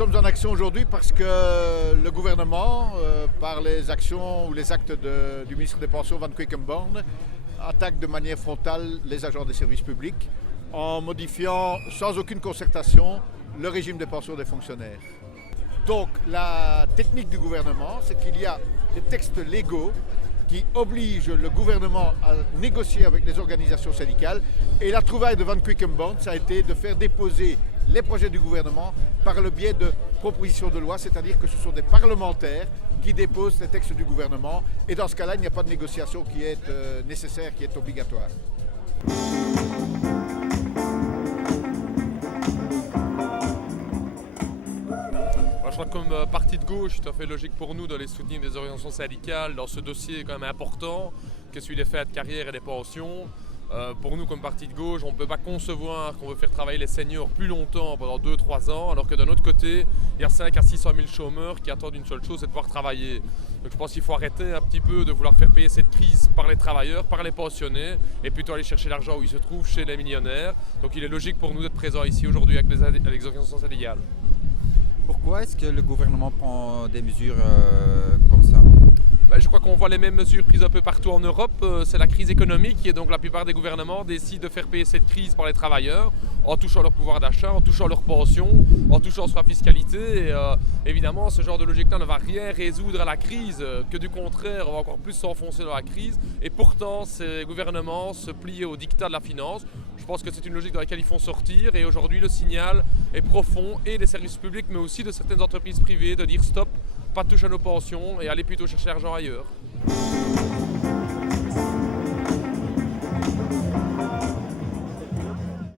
sommes en action aujourd'hui parce que le gouvernement, par les actions ou les actes du ministre des Pensions Van Quickenborne, attaque de manière frontale les agents des services publics en modifiant sans aucune concertation le régime des pensions des fonctionnaires. Donc la technique du gouvernement, c'est qu'il y a des textes légaux qui obligent le gouvernement à négocier avec les organisations syndicales. Et la trouvaille de Van Quickenborne, ça a été de faire déposer les projets du gouvernement par le biais de propositions de loi, c'est-à-dire que ce sont des parlementaires qui déposent les textes du gouvernement. Et dans ce cas-là, il n'y a pas de négociation qui est nécessaire, qui est obligatoire. Je crois que comme parti de gauche, c'est tout à fait logique pour nous de les soutenir des organisations syndicales dans ce dossier quand même important, que celui des faits de carrière et des pensions. Pour nous, comme parti de gauche, on ne peut pas concevoir qu'on veut faire travailler les seniors plus longtemps, pendant 2-3 ans, alors que d'un autre côté, il y a 5 à 600 000 chômeurs qui attendent une seule chose, c'est de pouvoir travailler. Donc je pense qu'il faut arrêter un petit peu de vouloir faire payer cette crise par les travailleurs, par les pensionnés, et plutôt aller chercher l'argent où il se trouve, chez les millionnaires. Donc il est logique pour nous d'être présents ici aujourd'hui avec les organisations syndicales. Pourquoi est-ce que le gouvernement prend des mesures comme ça ? Je crois qu'on voit les mêmes mesures prises un peu partout en Europe. C'est la crise économique et donc la plupart des gouvernements décident de faire payer cette crise par les travailleurs en touchant leur pouvoir d'achat, en touchant leur pension, en touchant sur la fiscalité. Et, évidemment, ce genre de logique-là ne va rien résoudre à la crise, que du contraire, on va encore plus s'enfoncer dans la crise. Et pourtant, ces gouvernements se plient au diktat de la finance. Je pense que c'est une logique dans laquelle ils font sortir et aujourd'hui le signal est profond et des services publics mais aussi de certaines entreprises privées de dire stop, pas de touche à nos pensions et aller plutôt chercher l'argent ailleurs.